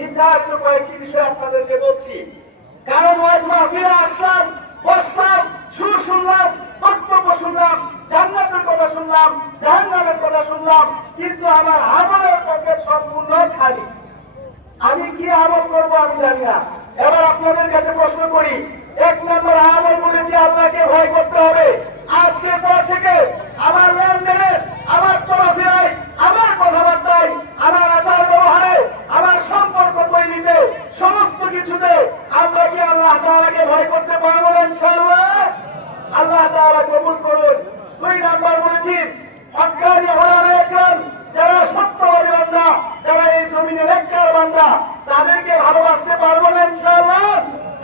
নির্ধারিত কয়েকটি বিষয় আপনাদেরকে বলছি। কারণ ওয়াজ মাহফিলে আসলাম, বসলাম, সুর শুনলাম, বক্তব্য শুনলাম, জান্নাতের কথা শুনলাম, জাহান্নামের কথা শুনলাম, কিন্তু আমার আমলের পকেট সম্পূর্ণ খালি। আমি কি আমল করব আমি জানি না। এবার আপনাদের কাছে প্রশ্ন করি, এক নম্বর আমল বলেছি আল্লাহকে ভয় করতে হবে। আজকের পর থেকে আমার লেনদেনে আমার চলাফেরায় আমার কথাবার্তায় আমার আচার ব্যবহারে আমার সম্পর্ক তৈরিতে সমস্ত কিছুতে আমরা কি আল্লাহ তাআলাকে ভয় করতে পারব না ইনশাআল্লাহ আল্লাহ তাআলা কবুল করুন দুই নাম্বার বলেছি হক্কানি হলার একরাম যারা সত্যবাদী বান্দা যারা এই জমিনে নেককার বান্দা তাদেরকে ভালোবাসতে পারব না ইনশাআল্লাহ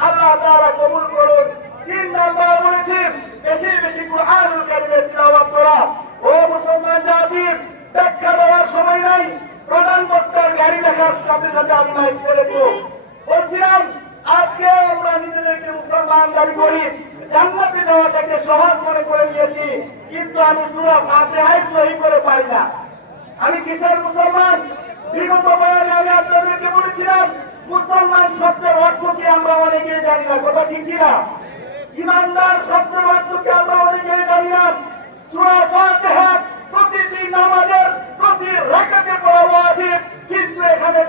আল্লাহ তাআলা কবুল করুন তিন নাম্বার বলেছি বেশি বেশি কুরআনুল কারীমের তিলাওয়াত করা ও মুসলমান জাতি ব্যাখ্যা দেওয়ার সময় নাই প্রধান বক্তার গাড়ি দেখার সাথে সাথে আমি মাইক ছেড়ে দেবো বলছিলাম আজকে আমরা নিজেদেরকে মুসলমান দাবি করি জান্নাতে যাওয়াটাকে সহজ মনে করে নিয়েছি কিন্তু আমি সূরা ফাতিহাই সহি করে পারি না। আমি কিসের মুসলমান? বিগত বয়ানে আমি আপনাদেরকে বলেছিলাম, মুসলমান শব্দের অর্থ কি আমরা অনেকেই জানি না, কথা ঠিক কিনা? ইমানদার শব্দের অর্থ কি আমরা অনেকেই জানি না? কিন্তু এখানে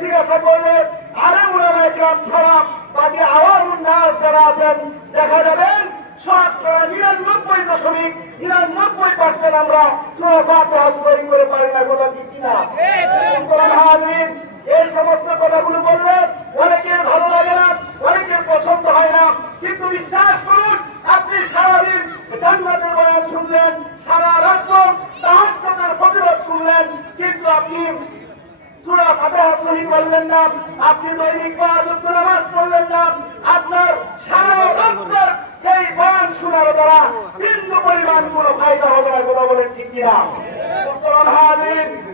ছাড়া বাকি আওয়ামুন যারা আছেন, দেখা যাবেন শতকরা নিরানব্বই দশমিক, নিরানব্বই পার্সেন্ট আমরা সূরা ফাতিহা করে পারি না কথা সমস্ত কথাগুলো বললে অনেকের ভালো লাগে না, অনেকের পছন্দ হয় না। কিন্তু বিশ্বাস করুন, আপনি সারাদিন জান্নাতের বয়ান শুনলেন, সারা রাত তাহাজ্জুদের ফজিলত শুনলেন, কিন্তু আপনি সূরা ফাতিহা সহি করলেন না। আপনি দৈনিক পাঁচ ওয়াক্ত নামাজ পড়লেন না আপনার সারা রাতের এই বয়ান দ্বারা বিন্দু পরিমাণ কোনো ফায়দা হবে না, কথা বলেন ঠিক কিনা?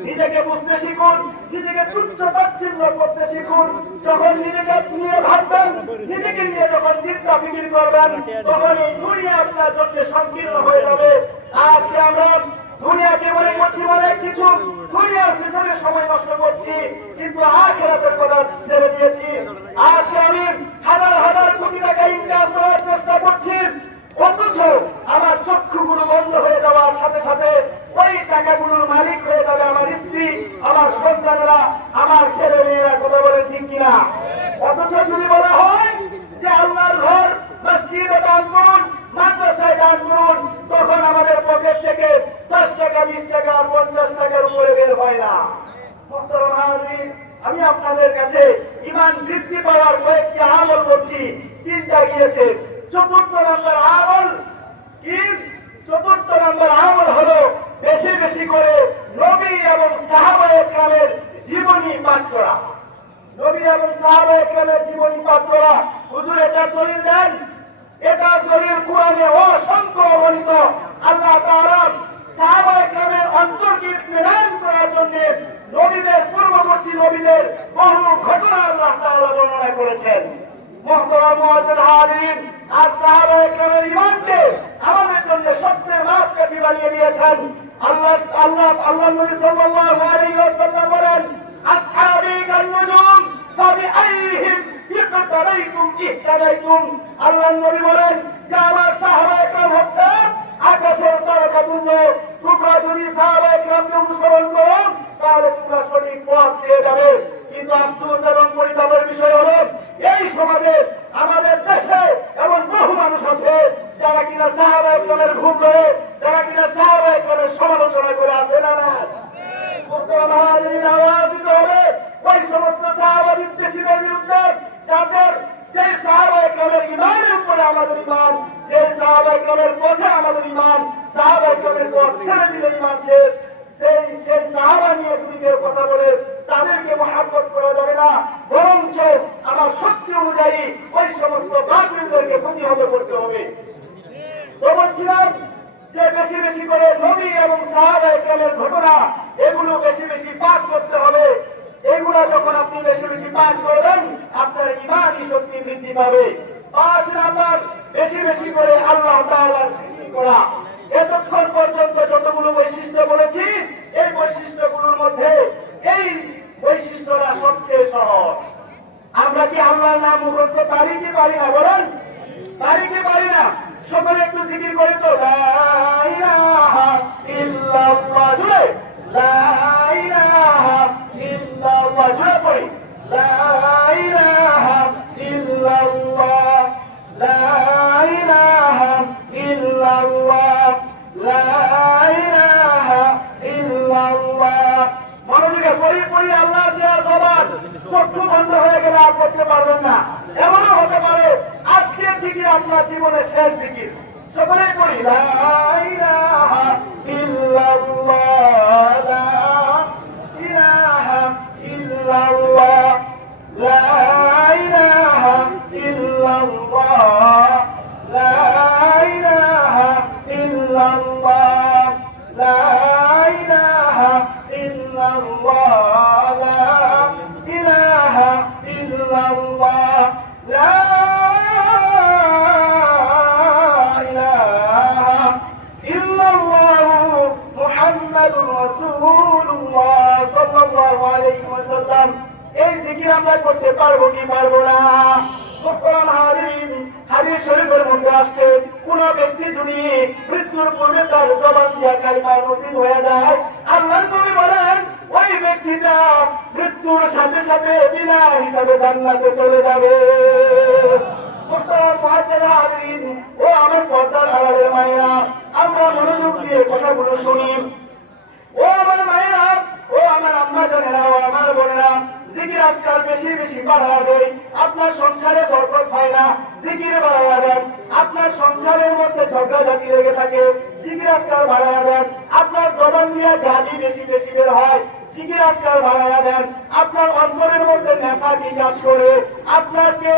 নিজেকে বুঝতে শিখুন, নিজেকে তুচ্ছ তাচ্ছিল্য করতে শিখুন। যখন নিজেকে নিয়ে ভাববেন, নিজেকে নিয়ে যখন চিন্তা ফিকির করবেন, তখন এই দুনিয়া আপনার জন্য সংকীর্ণ হয়ে যাবে। আজকে আমরা দুনিয়াকে মনে করছি অনেক কিছু। দুনিয়ার পিছনে সময় নষ্ট করছি, কিন্তু আখেরাতের কথা ছেড়ে দিয়েছি। আজকে আমি হাজার হাজার কোটি টাকা ইনকাম করার চেষ্টা করছি। অথচ আমার চক্ষুগুলো বন্ধ হয়ে যাওয়ার সাথে সাথে ওই টাকাগুলোর মালিক হয়ে যাবে আমার স্ত্রী, আমার সন্তানরা, আমার ছেলে মেয়েরা, কথা বলে ঠিক কিনা? অথচ যদি বলা হয় যে আল্লাহর ঘর মসজিদে দান করুন, মাদ্রাসায় দান করুন, তখন আমাদের পকেট থেকে দশ টাকা, বিশ টাকা, পঞ্চাশ টাকার উপরে বের হয় না। আমি আপনাদের কাছে ইমান বৃদ্ধি পাওয়ার কয়েকটি আমল করছি। তিনটা গিয়েছে। চতুর্থ নম্বর আমল কি? চতুর্থ নম্বর আমল হলো বেশি বেশি করে নবী এবং সাহাবা একরামের জীবনী পাঠ করা। নবী এবং সাহাবা একরামের জীবনী পাঠ করা। হুজুর এটা দলিল দেন? এটা দলিল কোরআনে অসংখ্য অগণিত আল্লাহ তাআলা সাহাবা একরামের অন্তর্কে ইতমিনান করার জন্য নবীদের, পূর্ববর্তী নবীদের বহু ঘটনা আল্লাহ তাআলা বর্ণনা করেছেন। মুহতারাম মুআজ্জিন হাজিরিন আর সাহাবা একরামের ঈমানকে আমাদের জন্য সত্যের মাপকাঠি বানিয়ে দিয়েছেন আল্লাহ আল্লাহ আল্লাহ নবী সাল্লাল্লাহু আলাইহি ওয়াসাল্লাম বলেন আসহাবি কান্নুজুম ফাবিআইহিম ইকতাদাইতুম ইহতাদাইতুম আল্লাহ নবী বলেন যে আমার সাহাবা একরাম হচ্ছে আকাশের তারকা তুল্য তোমরা যদি সাহাবা একরামকে অনুসরণ করো তাহলে তোমরা সঠিক পথ পেয়ে যাবে কিন্তু আফসোস এবং পরিতাপের বিষয় হলো এই সমাজে আমাদের দেশে এমন বহু মানুষ আছে যারা কিনা সাহাবা একরামের ঘুম ধরে যারা কিনা সাহাবা একরামের সমালোচনা করে আসে না না মুহতারাম হাজিরিন, আওয়াজ দিতে হবে ওই সমস্ত সাহাবা বিদ্বেষীদের বিরুদ্ধে যাদের যে সাহাবা একরামের ইমানের উপরে আমাদের ইমান যে সাহাবা একরামের পথে আমাদের ইমান সাহাবা একরামের পথ ছেড়ে দিলে ইমান শেষ সেই সেই সাহাবা নিয়ে যদি কেউ কথা বলে তাদেরকে মহাব্বত করা যাবে না। বরঞ্চ আমার শক্তি অনুযায়ী ওই সমস্ত বাতিলদেরকে প্রতিহত করতে হবে। তো বলছিলাম যে বেশি বেশি করে নবী এবং একরামের ঘটনা, এগুলো বেশি বেশি পাঠ করতে হবে। এগুলো যখন আপনি বেশি বেশি পাঠ করবেন, আপনার ইমানই শক্তি বৃদ্ধি পাবে। পাঁচ নাম্বার, বেশি বেশি করে আল্লাহ তাআলার করা। এতক্ষণ পর্যন্ত যতগুলো শেষ দিকে। সকলে পড়ি। এই জিকির আমরা করতে পারব কি পারব না? কোন ব্যক্তি যদি মৃত্যুর পূর্বে তার জবান দিয়া হয়ে যায় আল্লাহ বলেন, ওই ব্যক্তিটা মৃত্যুর সাথে সাথে বিনা হিসাবে চলে যাবে। আমার আমরা মনোযোগ দিয়ে কথাগুলো শুনি। ও আমার মায়েরা ও আমার আম্মা জানেরা ও আমার বোনেরা জিকির আজকাল বেশি বেশি বাড়াওয়া দেয় আপনার সংসারে বরকত হয় না, জিকিরে বাড়াওয়া দেন। আপনার সংসারের মধ্যে ঝগড়াঝাটি লেগে থাকে, জিকির আজকাল বাড়াওয়া দেন। আপনার জবান দিয়ে গালি বেশি বেশি বের হয়, জিকির আজকাল বাড়াওয়া দেন। আপনার অন্তরের মধ্যে নেফাকি কাজ করে। আপনাকে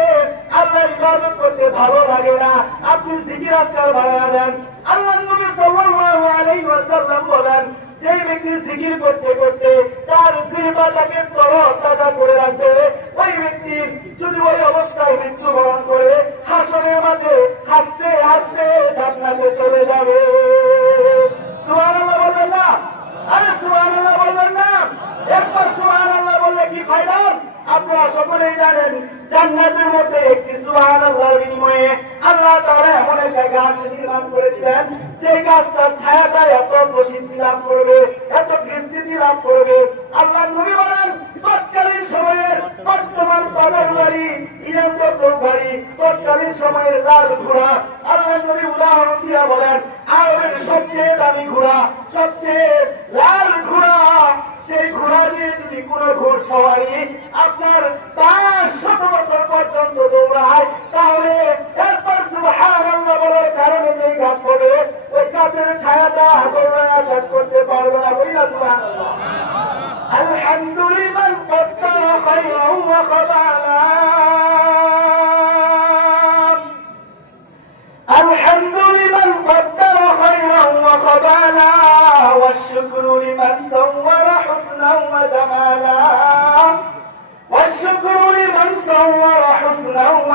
আল্লাহর ইবাদত করতে ভালো লাগে না। আপনি জিকির আজকাল বাড়াওয়া দেন। আল্লাহ নবী সাল্লাল্লাহু আলাইহি ওয়াসাল্লাম বলেন যে ব্যক্তি জিকির করতে করতে তার জিহ্বাটাকে অত্যাচার করে রাখবে, ওই ব্যক্তি যদি ওই অবস্থায় মৃত্যুবরণ করে হাসনের মাঝে হাসতে হাসতে ঝাপনাতে চলে যাবে। সুবহানাল্লাহ বলবেন না? আরে সুবহানাল্লাহ বলবেন না? একবার সুবহানাল্লাহ বললে কি ফায়দা? আপনারা সকলেই জানেন, জান্নাতের মধ্যে একটি সুবহানাল্লাহর বিনিময়ে আল্লাহ তাআলা এমন একটা গাছ নির্মাণ করে দিবেন যে গাছটার ছায়াটা এত প্রসিদ্ধি লাভ করবে, এত বিস্তৃতি লাভ করবে। আল্লাহ নবী বলেন, তৎকালীন সময়ের বর্তমান পাগল বাড়ি ইরানদের বাড়ি তৎকালীন সময়ের লাল ঘোড়া। আল্লাহ নবী উদাহরণ দিয়া বলেন, আরবের সবচেয়ে দামি ঘোড়া, সবচেয়ে লাল ঘোড়া সেই ঘোড়া দিয়ে যদি কোনো ঘোড় সওয়ারি আপনার তার শত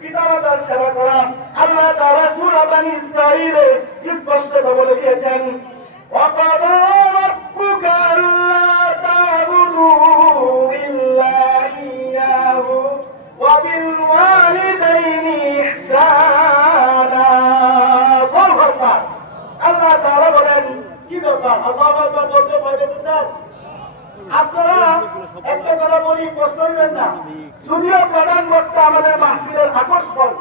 পিতামাতার সেবা করা আল্লাহ তাআলা সূরা বানী ইসরাঈলে স্পষ্ট বলে দিয়েছেন وقضى ربك ألا تعبدوا إلا إياه وبالوالدين إحسانا বল ব্যাপার আল্লাহ তাআলা বলেন কি ব্যাপার আল্লাহ ব্যাপার বলতে ভয় পেতেছেন আপনারা একটা কথা বলি কষ্ট হইবেন না। যদিও প্রধান বক্তা আমাদের মাহফিলের আকর্ষণ,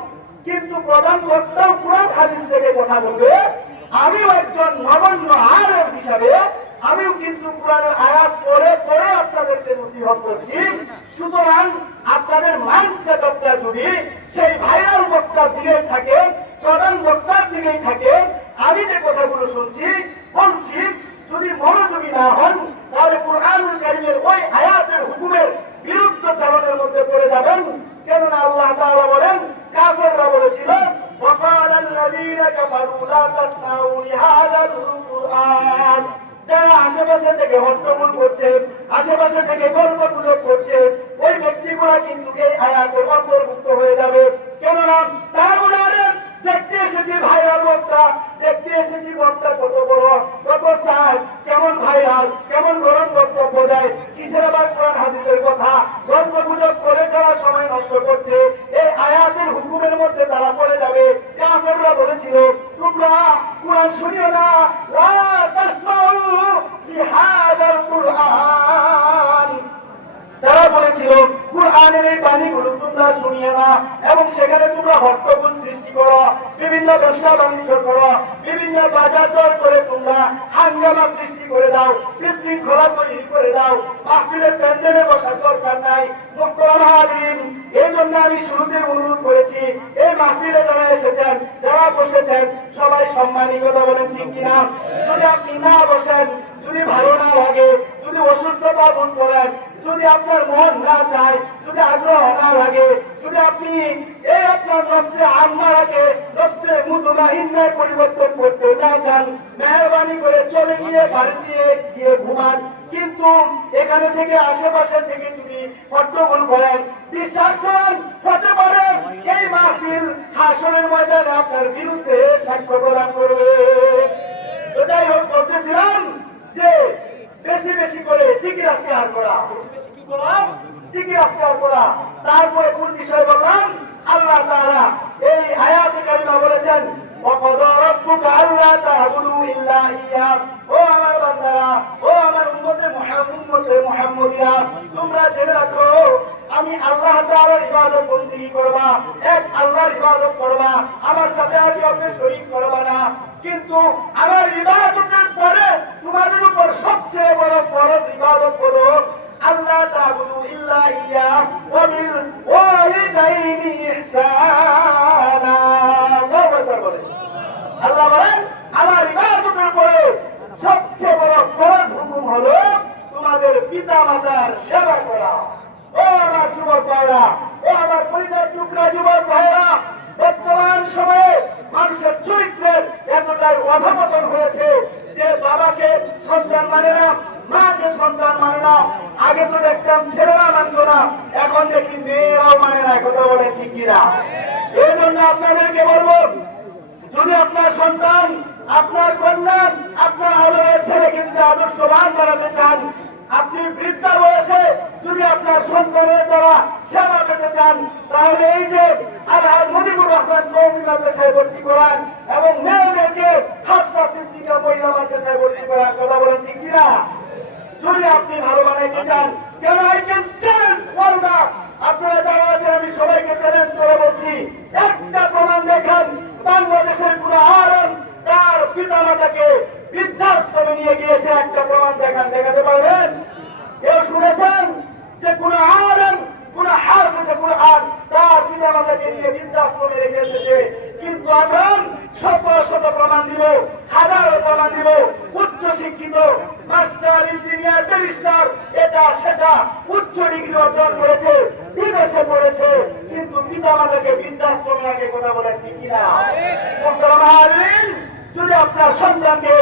কিন্তু প্রধান বক্তাও কোরআন হাদিস থেকে কথা বলবে। আমিও একজন নগণ্য আলেম হিসাবে, আমিও কিন্তু কোরআনের আয়াত পড়ে পড়ে আপনাদেরকে নসিহত করছি। সুতরাং আপনাদের মাইন্ড যদি সেই ভাইরাল বক্তার দিকেই থাকে, প্রধান বক্তার দিকেই থাকে, আমি যে কথাগুলো শুনছি, বলছি, যদি মনোযোগী না হন তাহলে কোরআনুল কারিমের ওই আয়াতের হুকুমের বিরুদ্ধ চালনের মধ্যে পড়ে যাবেন কেননা আল্লাহ আল্লাহ তাআলা বলেন কাফেররা বলেছিল وقال الذين كفروا لا تسمعوا لهذا القرآن যারা আশেপাশে থেকে হট্টগোল করছে আশেপাশে থেকে গল্প গুজব করছে ওই ব্যক্তিগুলা কিন্তু এই আয়াতের অন্তর্ভুক্ত হয়ে যাবে কেননা তারা বলেন দেখতে এসেছি ভাইরাল বক্তা দেখতে এসেছি বক্তা কত বড়? কত সাজ কেমন ভাইরাল? কেমন গরম বক্তব্য দেয়? কিসের আবার কোরআন হাদিসের কথা? গল্প গুজব করে যারা সময় নষ্ট করছে। এই আয়াতের হুকুমের মধ্যে তারা পড়ে যাবে। কাফেররা বলেছিল, তোমরা কোরআন শুনিও না। লা তাসমাউ লিহাদাল কুরআন। তারা বলেছিল, কুরআনের এই বাণীগুলো তোমরা শুনিয়ে না, এবং সেখানে তোমরা হট্টগোল সৃষ্টি করো, বিভিন্ন ব্যবসা বাণিজ্য করো, বিভিন্ন বাজার দর করে তোমরা হাঙ্গামা সৃষ্টি করে দাও, বিশৃঙ্খলা তৈরি করে দাও মাহফিলের প্যান্ডেলে বসার দরকার নাই এই জন্য আমি শুরুতে অনুরোধ করেছি, এই মাহফিলে যারা এসেছেন, যারা বসেছেন, সবাই সম্মানী কথা বলেন ঠিক কিনা? যদি আপনি না বসেন যদি ভালো না লাগে যদি অসুস্থতা বোধ করেন যদি আপনার মন না চায় যদি আগ্রহ না লাগে যদি আপনি এই আপনার নফসে আম্মারাকে নফসে মুতমাইন্নায় পরিবর্তন করতে না চান মেহরবানি করে চলে গিয়ে বাড়িতে গিয়ে ঘুমান কিন্তু এখানে থেকে আশেপাশে থেকে যদি হট্টগোল করেন। বিশ্বাস করেন, হতে পারে এই মাহফিল হাসনের ময়দানে আপনার বিরুদ্ধে সাক্ষ্য প্রদান করবে। তো যাই হোক, বলতেছিলাম যে বেশি বেশি করে জিকির আজকার করা। বেশি বেশি কি করা? তারপরে কোন বিষয় বললাম, আল্লাহ তাআলা এই আয়াতে কারিমা বলেছেন ইল্লা ইয়্যা ও আমার উম্মতে মুহাম্মদে মুহাম্মদিরা তোমরা জেনে রাখো, আমি আল্লাহ তাআলার ইবাদত বন্দেগী করবা, এক আল্লাহর ইবাদত করবা, আমার সাথে আর কাউকে শরীক করবা না। কিন্তু আমার ইবাদতের পরে তোমাদের উপর সবচেয়ে বড় ফরজ ইবাদত করো আল্লাহ তা'বুদু ইল্লা ইয়্যা ওয়া ওয়ালিদাইনি ইহসানা। আল্লাহ বলেন, আমার ইবাদতের পরে সবচেয়ে বড় ফরজ হুকুম হলো তোমাদের পিতা মাতার সেবা করা। ও আমার যুবক ভাইরা, ও আমার পরিচয় টুকরা যুবক ভাইরা, বর্তমান সময়ে মানুষের চরিত্রের এতটাই অধপতন হয়েছে যে বাবাকে সন্তান মানে না, মাকে সন্তান মানে না। আগে তো দেখতাম ছেলেরা মানত না, এখন দেখি মেয়েরাও মানে না কথা বলে ঠিক কিনা এই জন্য আপনাদেরকে বলব, যদি আপনার সন্তান আপনার কন্যা আপনার আদরের ছেলেকে যদি আদর্শবান বানাতে চান। আপনি বৃদ্ধা বয়সে যদি আপনার সন্তানের দ্বারা সেবা পেতে চান, তাহলে এই যে আল্লাহ মুজিবুর রহমান ভর্তি করান এবং হাফসা সিদ্দিকা ভর্তি করার কথা বলেন, ঠিক কিনা যদি আপনি ভালো বানাইতে চান, কেন আই ক্যান চ্যালেঞ্জ ওয়ার্ল্ড আপনারা যারা আছেন, আমি সবাইকে চ্যালেঞ্জ করে বলছি, একটা প্রমাণ দেখান, বাংলাদেশের কোন আরম তার পিতামাতাকে বৃদ্ধাশ্রমে নিয়ে গিয়েছে একটা প্রমাণ দেখান দেখাতে পারবেন? কেউ শুনেছেন যে কোন আরম কোন হাফেজে কোরআন তার পিতামাতাকে নিয়ে বৃদ্ধাশ্রমে রেখে এসেছে? কিন্তু আমরা শত শত প্রমাণ দিব হাজারো প্রমাণ দিব উচ্চ শিক্ষিত মাস্টার ইঞ্জিনিয়ার ব্যারিস্টার এটা সেটা উচ্চ ডিগ্রি অর্জন করেছে বিদেশে পড়েছে কিন্তু পিতা মাতাকে বৃদ্ধাশ্রমে রাখে কথা বলে ঠিক হাজিরিন, যদি আপনার সন্তানকে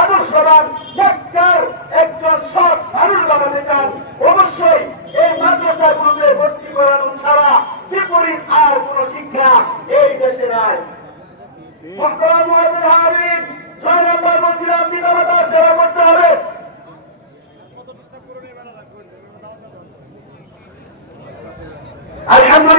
আদর্শবান, নেককার একজন সৎ মানুষ বানাতে চান, অবশ্যই এই মাদ্রাসাগুলোতে ভর্তি করানো ছাড়া বিপরীত আর কোন শিক্ষা এই দেশে নাই। আলহামদুলিল্লাহ।